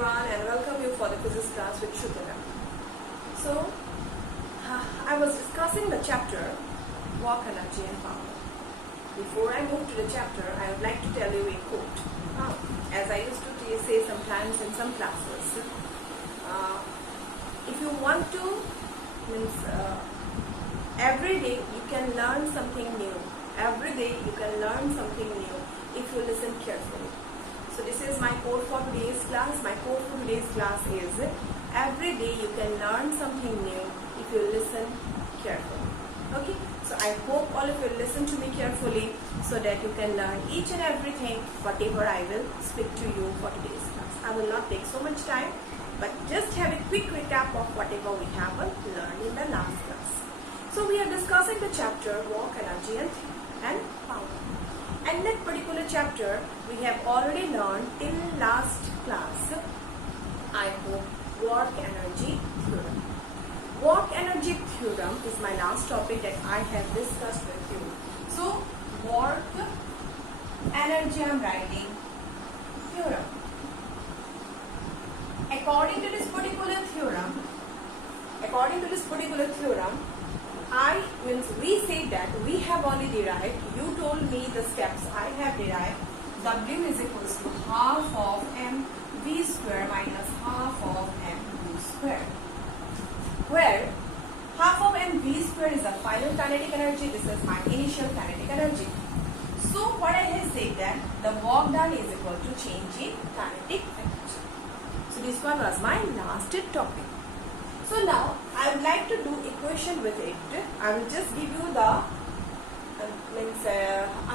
everyone and welcome you for the physics class with Shrutika. So, I was discussing the chapter Work, Energy and Power. Before I move to the chapter, I would like to tell you a quote. As I used to say sometimes in some classes, if you want to, every day you can learn something new. Every day you can learn something new if you listen carefully. So this is my quote for today's class. My quote for today's class is, every day you can learn something new if you listen carefully. Okay, so I hope all of you listen to me carefully so that you can learn each and everything whatever I will speak to you for today's class. I will not take so much time, but just have a quick recap of whatever we have learned in the last class. So we are discussing the chapter Work, Energy and Power. And that particular chapter we have already learned till last class, I hope, work energy theorem. Work energy theorem is my last topic that I have discussed with you. So work energy, I am writing theorem. According to this particular theorem, we say that we have already derived, you told me the steps I have derived, W is equals to half of mv square minus half of mv square, where half of mv square is the final kinetic energy, this is my initial kinetic energy. So what I have said that the work done is equal to change in kinetic energy. So this one was my last topic. So now I would like to do equation with it. I will just give you the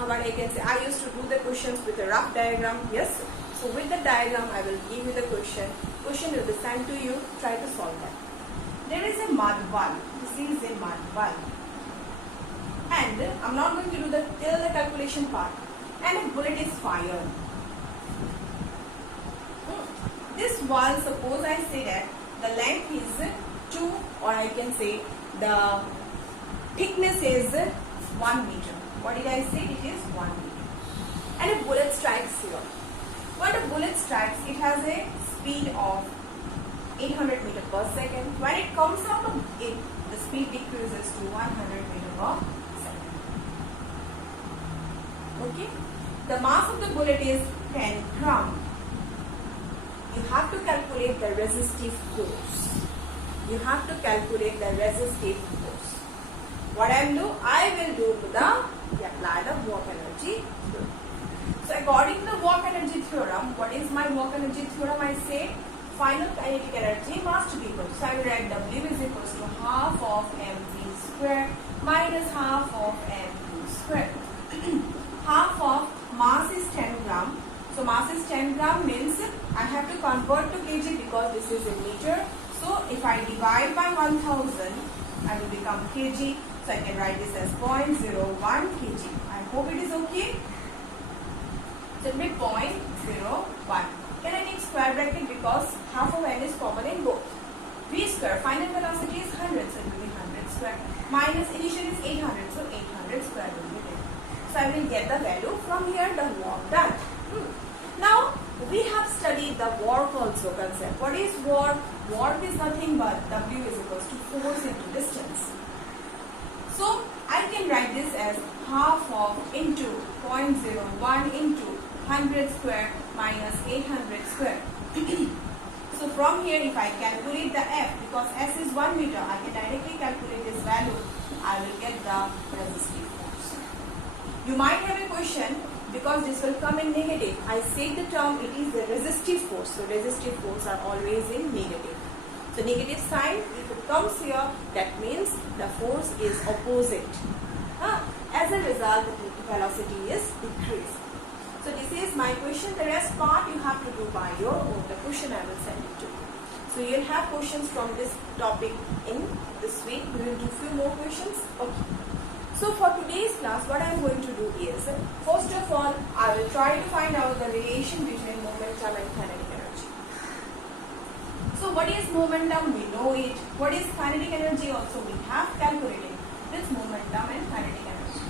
what I can say. I used to do the questions with a rough diagram. Yes. So with the diagram, I will give you the question. Question will be sent to you. Try to solve that. There is a mud ball. This is a mud ball, and I'm not going to do the till the calculation part. And a bullet is fired. This wall, suppose I say that the length is 2, or I can say the thickness is 1 meter. What did I say? It is 1 meter. And a bullet strikes here. When a bullet strikes, it has a speed of 800 meters per second. When it comes out of it, the speed decreases to 100 meters per second. Okay. The mass of the bullet is 10 grams. You have to calculate the resistive force. You have to calculate the resistive force. What I will do? I will do to apply the work energy theorem. So according to the work energy theorem, what is my work energy theorem? I say final kinetic energy must be equal. So I will write W is equals to half of mv square minus half of mv square. Half of mass is 10 gram. So mass is 10 gram means I have to convert to kg because this is in meter. So if I divide by 1000, I will become kg. So I can write this as 0.01 kg. I hope it is okay. So it will be 0.01. Can I take square bracket because half of n is common in both. V square, final velocity is 100, so it will be 100 square. Minus initial is 800, so 800 square will be there. So I will get the value from here, the work done. Now we have studied the work also concept. What is work? Work is nothing but W is equals to force into distance. So I can write this as half of into 0.01 into 100 square minus 800 square. So from here, if I calculate the F, because S is 1 meter, I can directly calculate this value. I will get the resistive force. You might have a question, because this will come in negative. I say the term, it is the resistive force. So resistive force are always in negative. So negative sign, if it comes here, that means the force is opposite. As a result, the velocity is decreased. So this is my question. The rest part you have to do by your own. The question I will send it to you. So you will have questions from this topic in this week. We will do few more questions. Okay. So for today's class, what I am going to do is, first of all, I will try to find out the relation between momentum and kinetic energy. So what is momentum? We know it. What is kinetic energy? Also we have calculated this momentum and kinetic energy.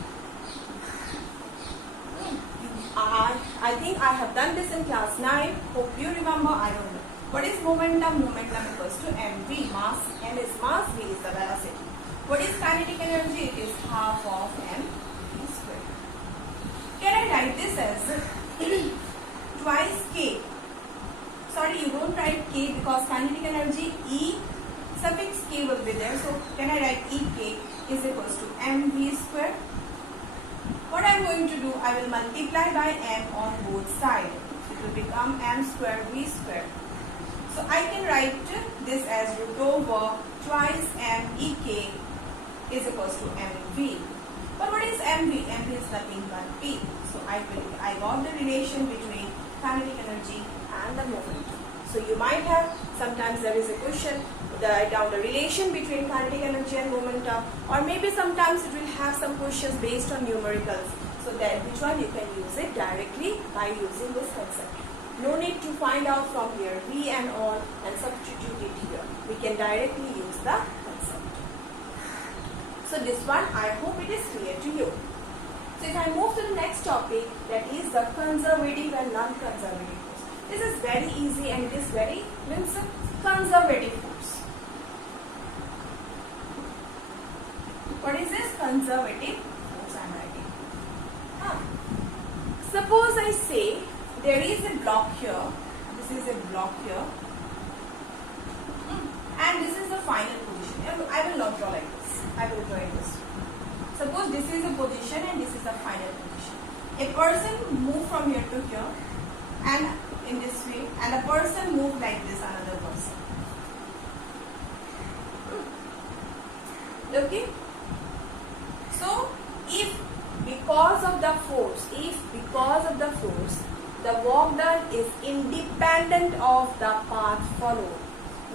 I think I have done this in class 9. Hope you remember. I don't know. What is momentum? Momentum equals to mv. Mass, m is mass, v is the velocity. What is kinetic energy? It is half of mv square. Can I write this as twice k? Sorry, you don't write k because kinetic energy E suffix k will be there. So can I write Ek is equals to mv square? What I am going to do, I will multiply by m on both sides. It will become m square v square. So I can write this as root over twice m Ek is equals to mv. But what is mv? Mv is nothing but p. So I got the relation between kinetic energy and the momentum. So you might have, sometimes there is a question down the relation between kinetic energy and momentum, or maybe sometimes it will have some questions based on numericals. So that which one you can use it directly by using this concept. No need to find out from here v and all and substitute it here. We can directly use the concept. So this one, I hope it is clear to you. So if I move to the next topic, that is the conservative and non-conservative force. This is very easy and it is very conservative force. What is this conservative force I am writing? Suppose I say there is a block here, this is a block here, and this is the final position. I will not draw like this, I will draw it this way. Suppose this is a position and this is the final position. A person move from here to here and in this way, and a person move like this, another person. Okay? So, if because of the force, the work done is independent of the path followed,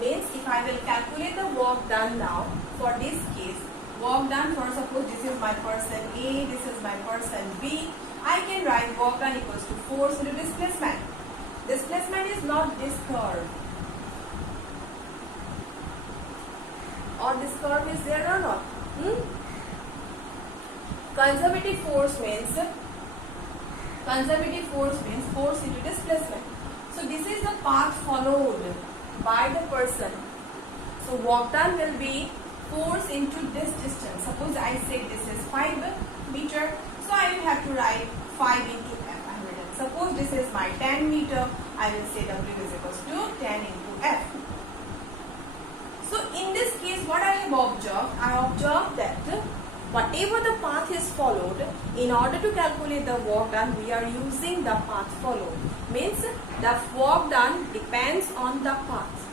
means if I will calculate the work done now, for this case, work done for, suppose this is my person A, this is my person B, I can write work done equals to force into displacement. Displacement is not this curve, or this curve is there or not. Conservative force means force into displacement. So this is the path followed by the person. So work done will be force into this distance. Suppose I say this is 5 meter, so I will have to write 5 into F. Suppose this is my 10 meter, I will say W is equals to 10 into F. So in this case, what I have observed, I observed that whatever the path is followed, in order to calculate the work done, we are using the path followed. Means the work done depends on the path.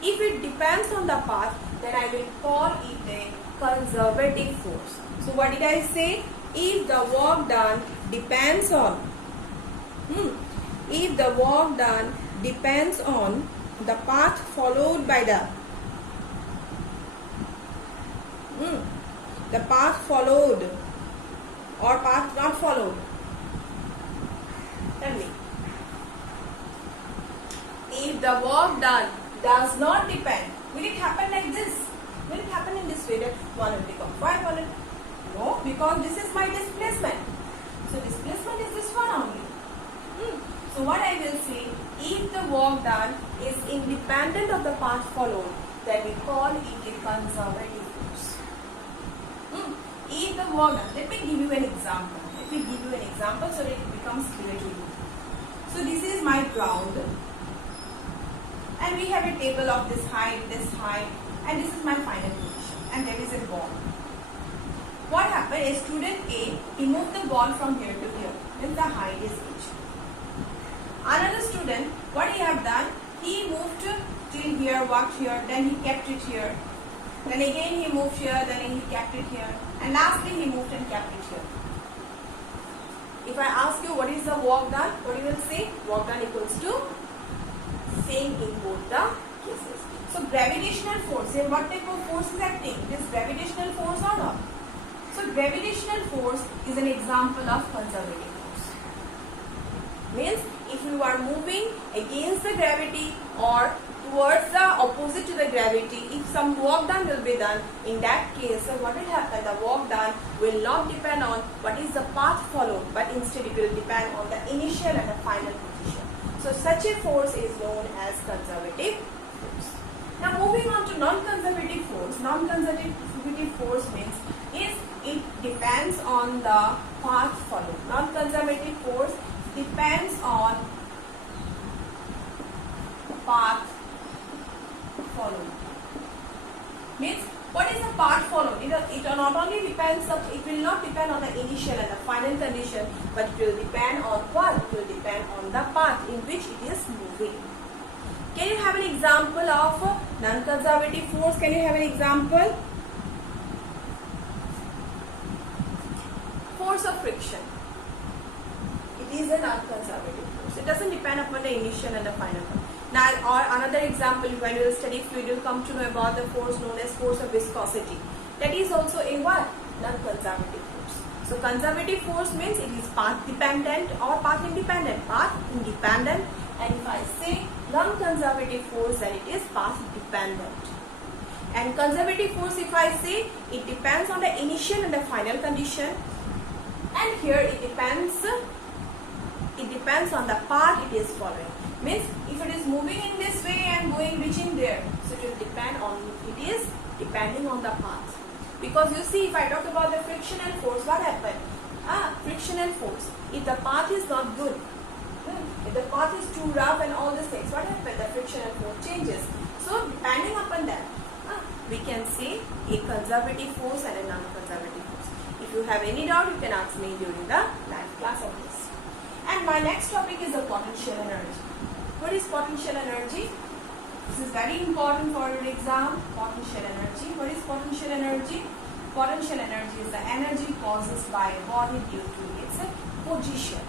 If it depends on the path, then I will call it a conservative force. So what did I say? If the work done depends on if the work done depends on the path followed by the path followed or path not followed. Tell me. If the work done does not depend, will it happen like this? Will it happen in this way that 1 will become 5, 1 will? No, because this is my displacement. So displacement is this one only. So what I will say, if the work done is independent of the path followed, then we call it a conservative force. If the work done, let me give you an example. So that it becomes clear to you. So this is my ground, and we have a table of this height, and this is my final position, and there is a ball. What happened is student A, he moved the ball from here to here, then the height is h. Another student, what he have done, he moved till here, walked here, then he kept it here. Then again he moved here, then he kept it here. And lastly he moved and kept it here. If I ask you what is the work done, what you will say? Work done equals to same in both the cases. So gravitational force, here what type of force is acting? It is gravitational force or not? So gravitational force is an example of conservative force. Means if you are moving against the gravity or towards the opposite to the gravity, if some work done will be done, in that case, so what will happen? The work done will not depend on what is the path followed, but instead it will depend on the initial and the final position. So such a force is known as conservative. non-conservative force means is it depends on the path followed. Non-conservative force depends on path followed. Means what is the path followed? It not only depends, it will not depend on the initial and the final condition, but it will depend on what? It will depend on the path in which it is moving. Can you have an example of non-conservative force? Can you have an example? Force of friction. It is a non-conservative force. It doesn't depend upon the initial and the final one. Now, or another example, when you will study fluid, you will come to know about the force known as force of viscosity. That is also a what? Non-conservative force. So, conservative force means it is path dependent or path independent. Path independent. And if I say non-conservative force, then it is path dependent. And conservative force, if I say, it depends on the initial and the final condition. And here it depends on the path it is following. Means if it is moving in this way and reaching there, so it will depend on, it is depending on the path. Because you see, if I talk about the frictional force, what happened? Frictional force. If the path is not good, if the path is too rough and all these things, what happens? The frictional force changes. So depending upon that, we can say a conservative force and a non-conservative force. If you have any doubt, you can ask me during the live class of this. And my next topic is the potential energy. What is potential energy? This is very important for your exam. Potential energy. What is potential energy? Potential energy is the energy possessed by a body due to its position,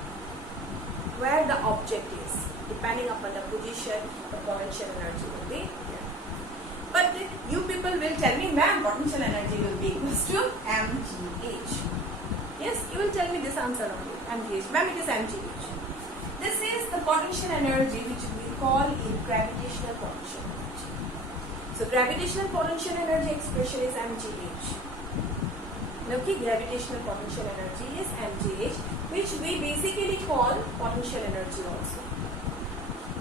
where the object is. Depending upon the position, the potential energy will be there. But you people will tell me, ma'am, potential energy will be equals to mgh. Yes, you will tell me this answer only. mgh. Ma'am, it is mgh. This is the potential energy which we call in gravitational potential energy. So gravitational potential energy expression is mgh. Okay, gravitational potential energy is mgh, which we basically call potential energy also.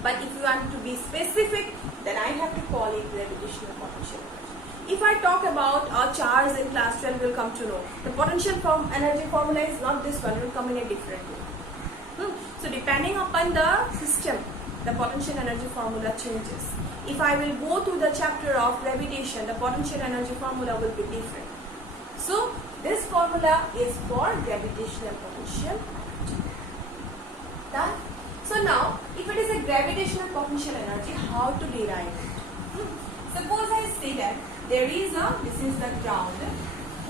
But if you want to be specific, then I have to call it gravitational potential energy. If I talk about a charge in class 12, you will come to know the potential energy formula is not this one, it will come in a different way. So depending upon the system, the potential energy formula changes. If I will go to the chapter of gravitation, the potential energy formula will be different. So this formula is for gravitational potential energy. Done? So now, if it is a gravitational potential energy, how to derive it? Suppose I say that there is this is the ground,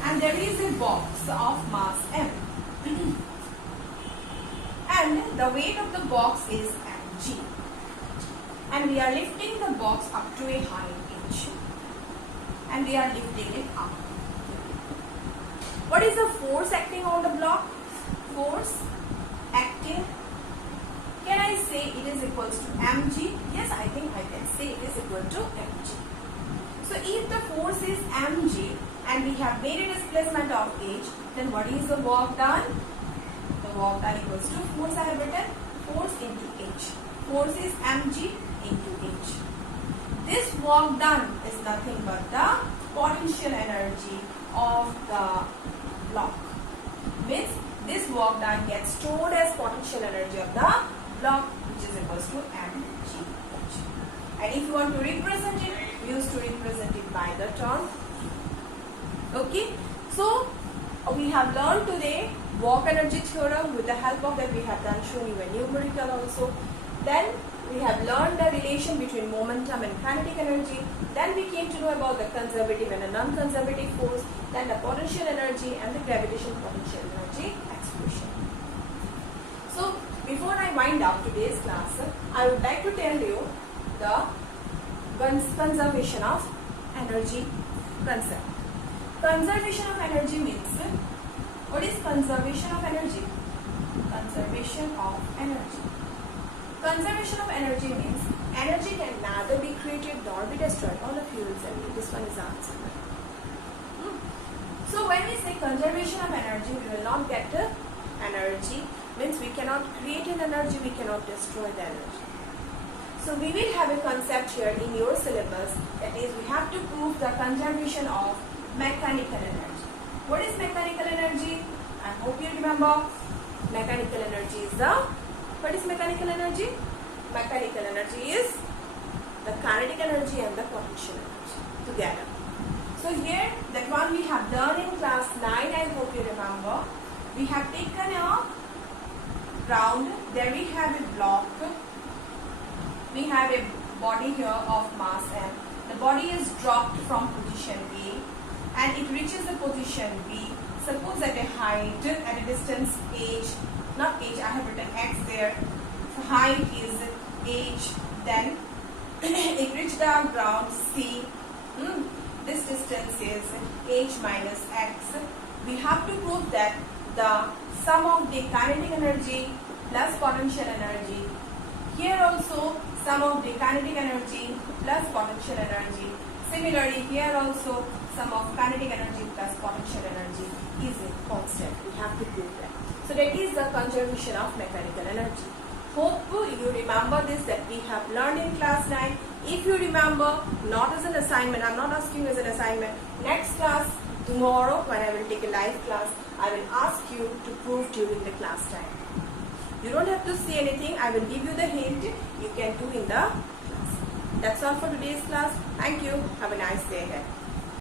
and there is a box of mass m. And the weight of the box is mg. And we are lifting the box up to a height h. And we are lifting it up. What is the force acting on the block? Force acting. Can I say it is equals to mg? Yes, I think I can say it is equal to mg. So if the force is mg and we have made a displacement of h, then what is the work done? The work done equals to force I have written force into h. Force is mg into h. This work done is nothing but the potential energy of the block. Means this work done gets stored as potential energy of the block, which is equals to mgh. And if you want to represent it, we used to represent it by the term. Okay. So we have learned today work energy theorem. With the help of that, we have done shown you a numerical also. Then we have learned the relation between momentum and kinetic energy. Then we came to know about the conservative and a non-conservative force. Then the potential energy and the gravitational potential energy expression. So before I wind up today's class, I would like to tell you the conservation of energy concept. Conservation of energy means, what is conservation of energy? Conservation of energy. Conservation of energy means energy can neither be created nor be destroyed. All of you will tell me this one is the answer. So when we say conservation of energy, we will not get energy. Means we cannot create an energy, we cannot destroy the energy. So we will have a concept here in your syllabus, that is we have to prove the conservation of mechanical energy. What is mechanical energy? I hope you remember. Mechanical energy is what is mechanical energy? Mechanical energy is the kinetic energy and the potential energy together. So here, that one we have done in class 9, I hope you remember. We have taken a ground, there we have a block, we have a body here of mass m. The body is dropped from position A and it reaches the position B. Suppose at a height, at a distance h, not h, I have written x there. Height is h, then it reached the ground C. This distance is h minus x. We have to prove that the sum of the kinetic energy plus potential energy. Here also sum of the kinetic energy plus potential energy. Similarly, here also sum of kinetic energy plus potential energy is a constant. We have to prove that. So that is the conservation of mechanical energy. Hope you remember this, that we have learned in class 9. If you remember, not as an assignment, I am not asking you as an assignment. Next class, tomorrow when I will take a live class, I will ask you to prove during the class time. You don't have to say anything, I will give you the hint, you can do in the class. That's all for today's class. Thank you. Have a nice day ahead.